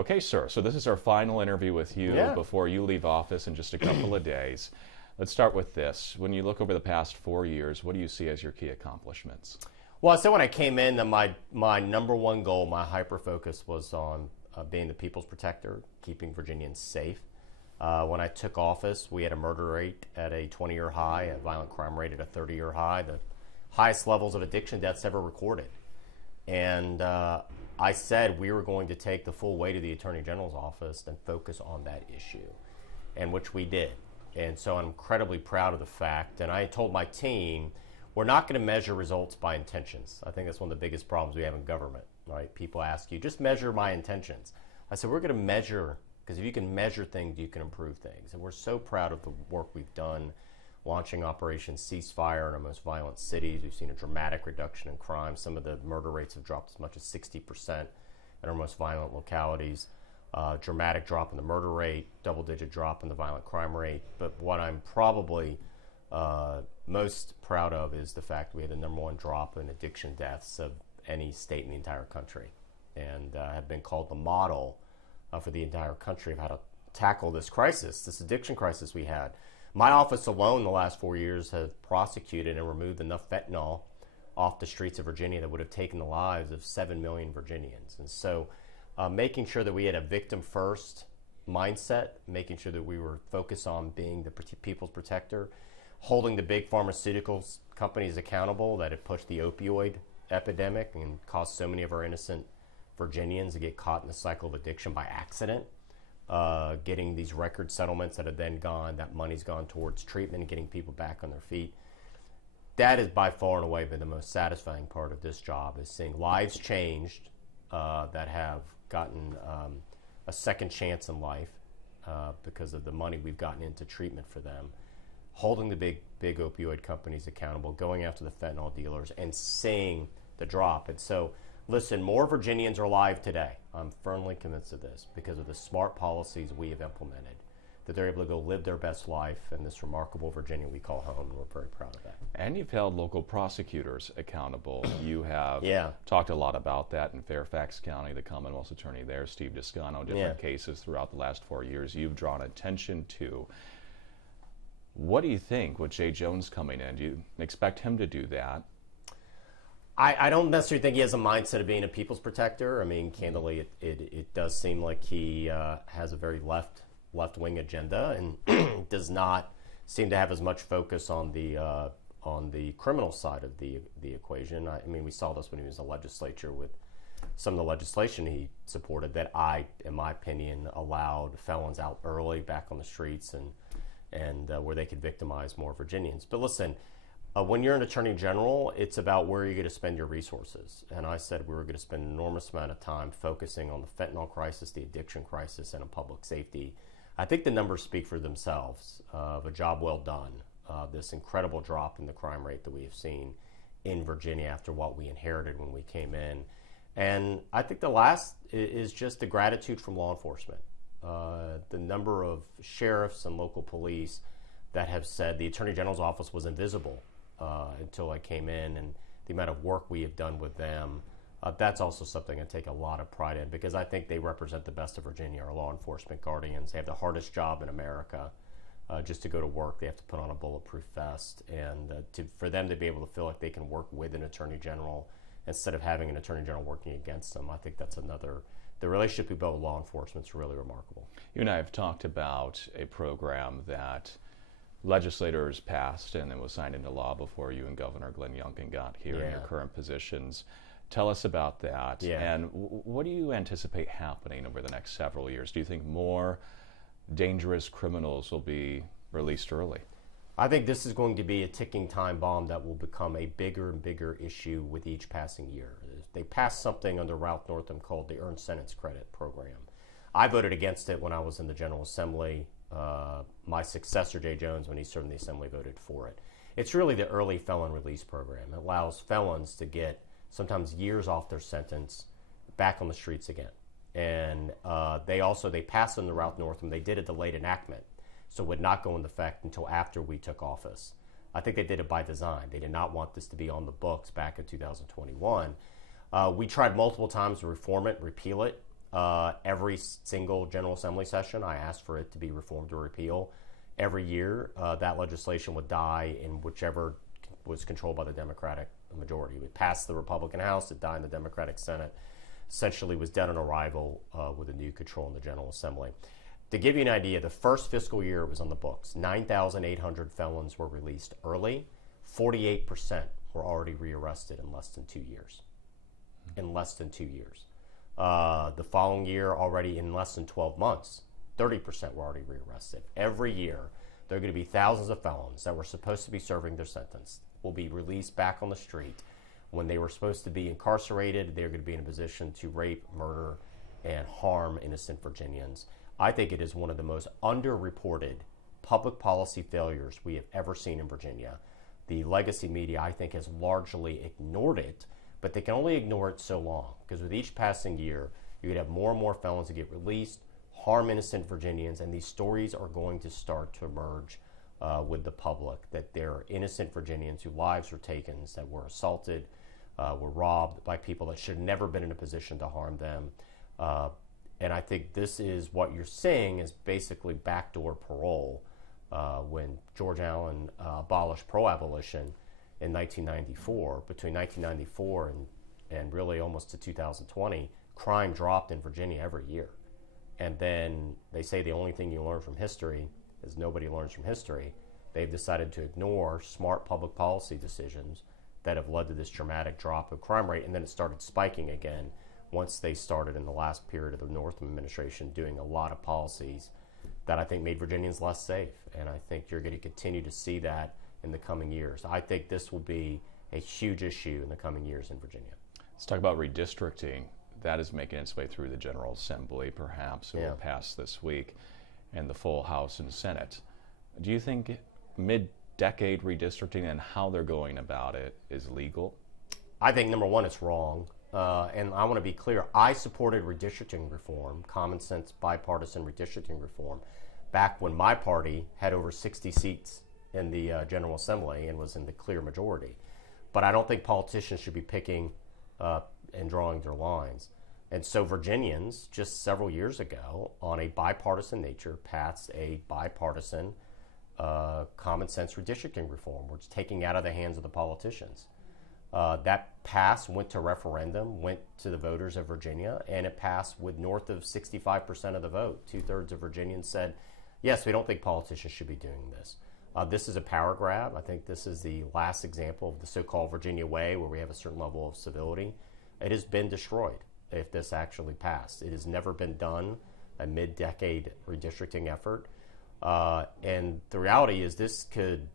Okay, sir. So this is our final interview with you before you leave office in just a couple of days. Let's start with this. When you look over the past 4 years, what do you see as your key accomplishments? Well, I said when I came in that my number one goal, my hyper focus was on being the people's protector, keeping Virginians safe. When I took office, we had a murder rate at a 20-year high, a violent crime rate at a 30-year high, the highest levels of addiction deaths ever recorded. And I said we were going to take the full weight of the Attorney General's office and focus on that issue, and which we did. And so I'm incredibly proud of the fact, and I told my team, we're not going to measure results by intentions. I think that's one of the biggest problems we have in government, right? People ask you, just measure my intentions. I said, we're going to measure, because if you can measure things, you can improve things. And we're so proud of the work we've done, launching Operation Ceasefire in our most violent cities. We've seen a dramatic reduction in crime. Some of the murder rates have dropped as much as 60% in our most violent localities. Dramatic drop in the murder rate, double-digit drop in the violent crime rate. But what I'm probably most proud of is the fact we had the number one drop in addiction deaths of any state in the entire country, and have been called the model for the entire country of how to tackle this crisis, this addiction crisis we had. My office alone the last 4 years has prosecuted and removed enough fentanyl off the streets of Virginia that would have taken the lives of 7 million Virginians. And so making sure that we had a victim-first mindset, making sure that we were focused on being the people's protector, holding the big pharmaceuticals companies accountable that had pushed the opioid epidemic and caused so many of our innocent Virginians to get caught in the cycle of addiction by accident, getting these record settlements that have then gone, that money's gone towards treatment and getting people back on their feet. That has by far and away been the most satisfying part of this job, is seeing lives changed that have gotten a second chance in life because of the money we've gotten into treatment for them, holding the big opioid companies accountable, going after the fentanyl dealers, and seeing the drop. And so, listen, more Virginians are alive today. I'm firmly convinced of this because of the smart policies we have implemented, that they're able to go live their best life in this remarkable Virginia we call home, and we're very proud of that. And you've held local prosecutors accountable. You have talked a lot about that in Fairfax County, the Commonwealth's attorney there, Steve Descano, different cases throughout the last 4 years you've drawn attention to. What do you think with Jay Jones coming in? Do you expect him to do that? I don't necessarily think he has a mindset of being a people's protector. I mean, candidly, it does seem like he has a very left-wing agenda and does not seem to have as much focus on the criminal side of the equation. I mean, we saw this when he was in the legislature with some of the legislation he supported that in my opinion, allowed felons out early back on the streets and where they could victimize more Virginians. But listen, when you're an attorney general, it's about where you're going to spend your resources. And I said we were going to spend an enormous amount of time focusing on the fentanyl crisis, the addiction crisis, and on public safety. I think the numbers speak for themselves of a job well done. This incredible drop in the crime rate that we have seen in Virginia after what we inherited when we came in. And I think the last is just the gratitude from law enforcement. The number of sheriffs and local police that have said the Attorney General's office was invisible until I came in, and the amount of work we have done with them, that's also something I take a lot of pride in, because I think they represent the best of Virginia, our law enforcement guardians. They have the hardest job in America. Just to go to work, they have to put on a bulletproof vest, and for them to be able to feel like they can work with an Attorney General instead of having an Attorney General working against them, I think that's the relationship we built with law enforcement is really remarkable. You and I have talked about a program that legislators passed and then was signed into law before you and Governor Glenn Youngkin got here in your current positions. Tell us about that. And what do you anticipate happening over the next several years? Do you think more dangerous criminals will be released early? I think this is going to be a ticking time bomb that will become a bigger and bigger issue with each passing year. They passed something under Ralph Northam called the Earned Sentence Credit Program. I voted against it when I was in the General Assembly. My successor, Jay Jones, when he served in the Assembly, voted for it. It's really the early felon release program. It allows felons to get sometimes years off their sentence back on the streets again. And they passed under Ralph Northam. They did a delayed enactment, so it would not go into effect until after we took office. I think they did it by design. They did not want this to be on the books back in 2021. We tried multiple times to reform it, repeal it. every single General Assembly session, I asked for it to be reformed or repealed. Every year, that legislation would die in whichever was controlled by the Democratic majority. It would pass the Republican House, it died in the Democratic Senate, essentially was dead on arrival with a new control in the General Assembly. To give you an idea, the first fiscal year was on the books. 9,800 felons were released early. 48% were already rearrested in less than 2 years. In less than 2 years. The following year, already in less than 12 months, 30% were already rearrested. Every year, there are going to be thousands of felons that were supposed to be serving their sentence will be released back on the street. When they were supposed to be incarcerated, they're going to be in a position to rape, murder, and harm innocent Virginians. I think it is one of the most underreported public policy failures we have ever seen in Virginia. The legacy media, I think, has largely ignored it, but they can only ignore it so long, because with each passing year, you could have more and more felons that get released, harm innocent Virginians, and these stories are going to start to emerge with the public, that there are innocent Virginians whose lives were taken, that were assaulted, were robbed by people that should have never been in a position to harm them. And I think this is what you're seeing is basically backdoor parole. When George Allen abolished pro-abolition in 1994, between 1994 and really almost to 2020, crime dropped in Virginia every year. And then they say the only thing you learn from history is nobody learns from history. They've decided to ignore smart public policy decisions that have led to this dramatic drop of crime rate, and then it started spiking again once they started in the last period of the Northam administration doing a lot of policies that I think made Virginians less safe. And I think you're going to continue to see that in the coming years. I think this will be a huge issue in the coming years in Virginia. Let's talk about redistricting. That is making its way through the General Assembly, perhaps. It will pass this week, and the full House and Senate. Do you think mid-decade redistricting and how they're going about it is legal? I think, number one, it's wrong. And I want to be clear, I supported redistricting reform, common sense bipartisan redistricting reform, back when my party had over 60 seats in the General Assembly and was in the clear majority. But I don't think politicians should be picking and drawing their lines. And so Virginians, just several years ago, on a bipartisan nature, passed a bipartisan common sense redistricting reform, which is taking out of the hands of the politicians. That passed, went to referendum, went to the voters of Virginia, and it passed with north of 65% of the vote. 2/3 of Virginians said, yes, we don't think politicians should be doing this. This is a power grab. I think this is the last example of the so-called Virginia way, where we have a certain level of civility. It has been destroyed if this actually passed. It has never been done, a mid-decade redistricting effort. And the reality is this could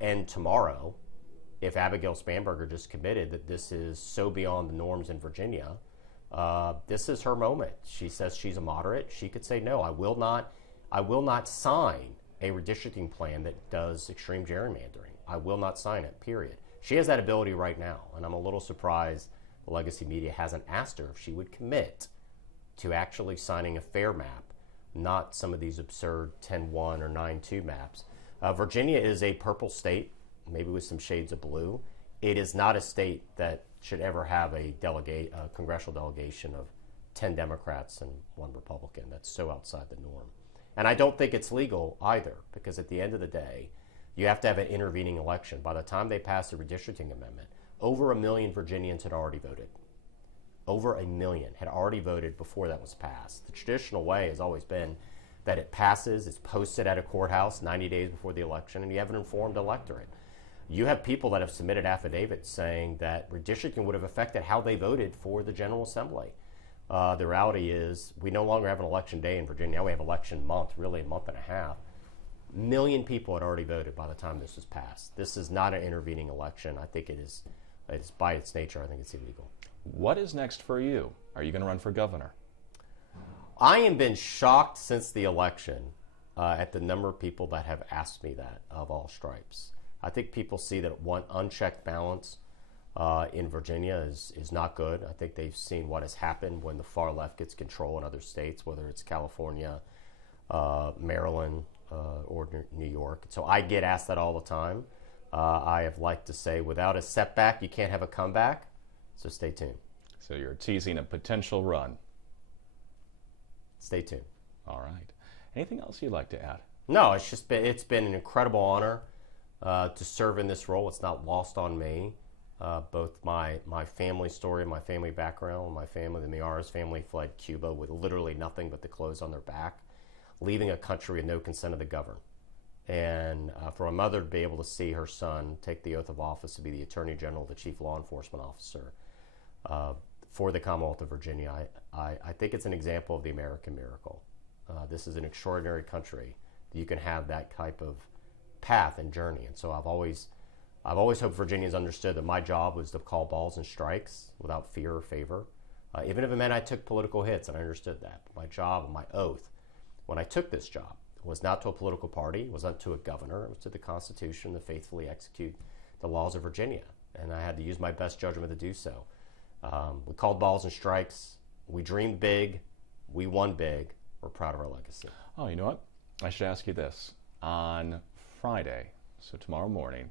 end tomorrow if Abigail Spanberger just committed that this is so beyond the norms in Virginia. This is her moment. She says she's a moderate. She could say, no, I will not sign a redistricting plan that does extreme gerrymandering. I will not sign it, period. She has that ability right now, and I'm a little surprised the legacy media hasn't asked her if she would commit to actually signing a fair map, not some of these absurd 10-1 or 9-2 maps. Virginia is a purple state, maybe with some shades of blue. It is not a state that should ever have a congressional delegation of 10 Democrats and 1 Republican. That's so outside the norm. And I don't think it's legal either, because at the end of the day, you have to have an intervening election. By the time they passed the redistricting amendment, over 1 million Virginians had already voted. Over 1 million had already voted before that was passed. The traditional way has always been that it passes, it's posted at a courthouse 90 days before the election, and you have an informed electorate. You have people that have submitted affidavits saying that redistricting would have affected how they voted for the General Assembly. The reality is we no longer have an election day in Virginia. Now we have election month, really a month and a half. 1 million people had already voted by the time this was passed. This is not an intervening election. I think it's by its nature, I think it's illegal. What is next for you? Are you going to run for governor? I have been shocked since the election at the number of people that have asked me that, of all stripes. I think people see that one unchecked balance in Virginia is not good. I think they've seen what has happened when the far left gets control in other states, whether it's California, Maryland, or New York. So I get asked that all the time. I have liked to say, without a setback, you can't have a comeback. So stay tuned. So you're teasing a potential run. stay tuned. All right. Anything else you'd like to add? No, it's been an incredible honor to serve in this role. It's not lost on me. Both my family story, my family background, my family, the Miyares family fled Cuba with literally nothing but the clothes on their back, leaving a country with no consent of the governed. And for a mother to be able to see her son take the oath of office to be the Attorney General, the Chief Law Enforcement Officer for the Commonwealth of Virginia, I think it's an example of the American miracle. This is an extraordinary country that you can have that type of path and journey. And so I've always hoped Virginians understood that my job was to call balls and strikes without fear or favor, even if it meant I took political hits, and I understood that. But my job and my oath when I took this job was not to a political party, was not to a governor, it was to the Constitution to faithfully execute the laws of Virginia. And I had to use my best judgment to do so. We called balls and strikes. We dreamed big. We won big. We're proud of our legacy. Oh, you know what? I should ask you this. On Friday, so tomorrow morning,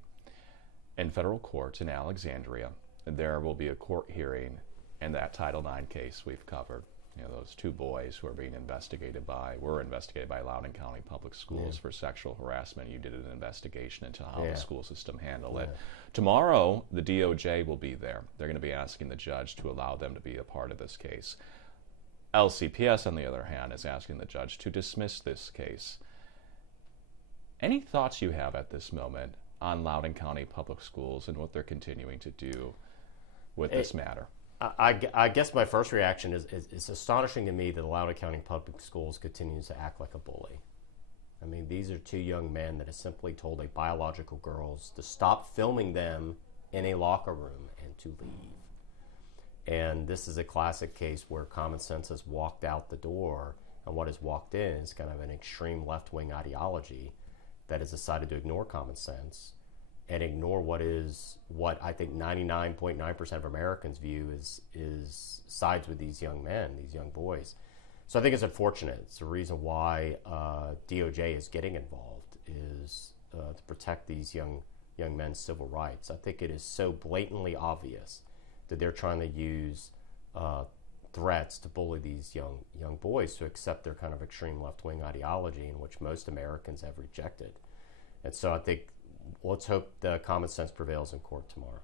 in federal court in Alexandria, there will be a court hearing in that Title IX case we've covered. You know, those two boys who are being were investigated by Loudoun County Public Schools for sexual harassment. You did an investigation into how the school system handled it. Tomorrow, the DOJ will be there. They're going to be asking the judge to allow them to be a part of this case. LCPS, on the other hand, is asking the judge to dismiss this case. Any thoughts you have at this moment on Loudoun County Public Schools and what they're continuing to do with this matter? I guess my first reaction is it's astonishing to me that the Loudoun County Public Schools continues to act like a bully. I mean, these are two young men that have simply told a biological girls to stop filming them in a locker room and to leave. And this is a classic case where common sense has walked out the door, and what has walked in is kind of an extreme left-wing ideology that has decided to ignore common sense and ignore what I think 99.9% of Americans view is sides with these young men, these young boys. So I think it's unfortunate. It's the reason why DOJ is getting involved is to protect these young men's civil rights. I think it is so blatantly obvious that they're trying to use threats to bully these young boys to accept their kind of extreme left-wing ideology, in which most Americans have rejected. And so I think let's hope the common sense prevails in court tomorrow.